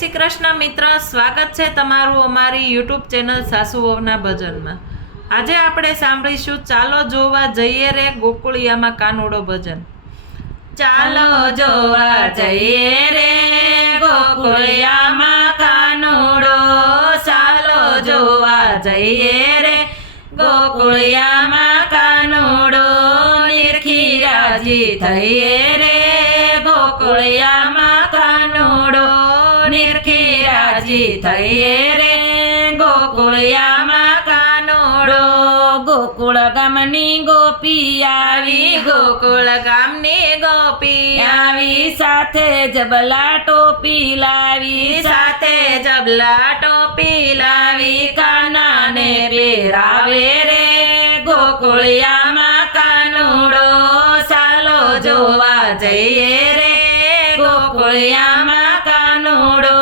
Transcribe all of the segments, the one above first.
શ્રી કૃષ્ણ મિત્ર, સ્વાગત છે તમારું અમારી યુટ્યુબ ચેનલ સાસુ વહુના ભજનમાં। આજે આપણે સાંભળીશું ચાલો જોવા જઈએ રે ગોકુળિયામાં કાનુડો ભજન। ચાલો જોવા જઈએ રે ગોકુળિયામાં કાનુડો, ચાલો જોવા જઈએ રે ગોકુળિયામાં કાનુડો, નિરખી રાજી થઈએ રે ગોકુળિયામાં કાનુડો, નિરખી રાજી થઈએ રે ગોકુળિયામાં કાનુડો। ગોકુળ ગામની ગોપી આવી, ગોકુળ ગામની ગોપી આવી, સાથે જબલા ટોપી લાવી, સાથે જબલા ટોપી લાવી, કાનાને પહેરાવે રે ગોકુળિયામાં કાનુડો, ચાલો જોવા જઈએ રે ગોકુળિયામાં કાનુડો,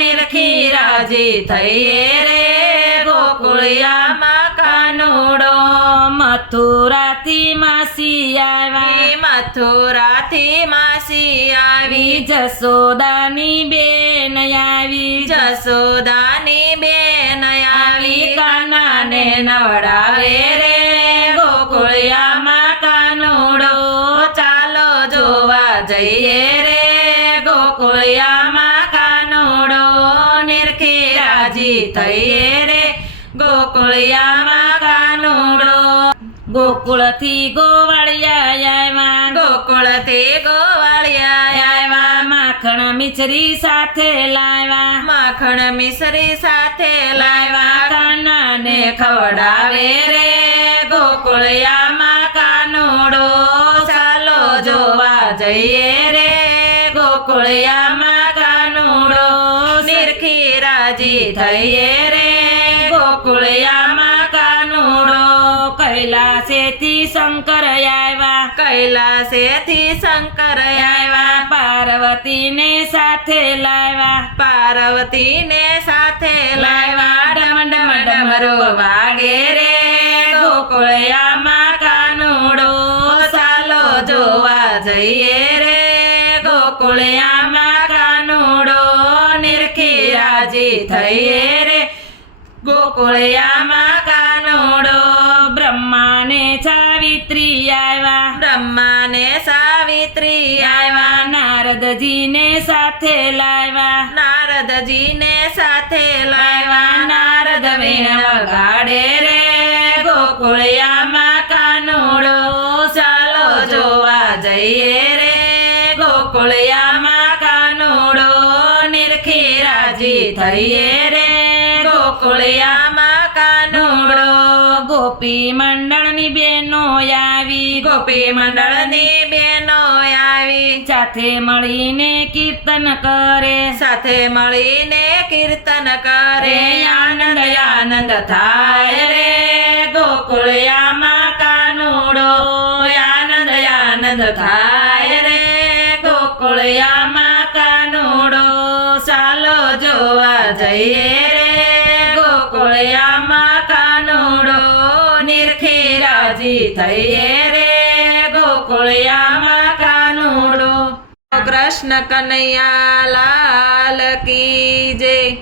નિરખી રાજી થઈએ રે ગોકુળિયામાં કાનુડો। મથુરાથી માસી આવી, મથુરાથી માસી આવી, જશોદાની બેન આવી, જશોદાની બેન આવી, કાનાને નવડાવે રે ગોકુળિયામાં કાનુડો, ચાલો જોવા જઈએ રે ગોકુળિયામાં કાનુડો, નિરખી રાજી થઈએ રે ગોકુળિયામાં કાનુડો। ગોકુળથી ગોવાળિયા આવ્યા, ગોકુળથી ગોવાળિયા આવ્યા, માખણ મિશ્રી સાથે લાવ્યા, માખણ મિશ્રી સાથે લાવ્યા, કાનાને ખવડાવે રે ગોકુળિયામાં કાનુડો, ચાલો જોવા જઈએ રે ગોકુળિયામાં કાનુડો, નિરખી રાજી થઈએ રે ગોકુળિયામાં કાનુડો। કૈલાસેથી શંકર આવ્યા, કૈલાસેથી શંકર આવ્યા, પાર્વતીને સાથે લાવ્યા, પાર્વતીને સાથે લાવ્યા, ડમ ડમ ડમરો વાગે રે ગોકુળિયામાં કાનુડો, ચાલો જોવા જઈએ રે ગોકુળિયામાં કાનુડો, નિરખી રાજી થઈએ રે ગોકુળિયામાં કાનુડો। બ્રહ્માને સાવિત્રી આવ્યા, બ્રહ્માને સાવિત્રી આવ્યા, નારદજીને સાથે લાવ્યા, નારદજીને સાથે લાવ્યા, નારદ વીણ વગાડે રે ગોકુળિયામાં કાનુડો, ચાલો જોવા જઈએ રે ગોકુળિયામાં કાનુડો, નિરખી રાજી થઈએ રે ગોકુળિયામાં કાનુડો। ગોપી મંડળની બેનો આવી, ગોપી મંડળની બેનો આવી, સાથે મળીને કીર્તન કરે, સાથે મળીને કીર્તન કરે, આનંદ આનંદ થાય રે ગોકુળિયામાં કાનુડો, આનંદ આનંદ થાય રે ગોકુળિયામાં કાનુડો, ચાલો જોવા જઈએ રે ગોકુળિયામાં કાનુડો, નિરખી રાજી થઈએ રે ગોકુળિયામાં કાનુડો। કૃષ્ણ કનૈયા લાલ કી જય।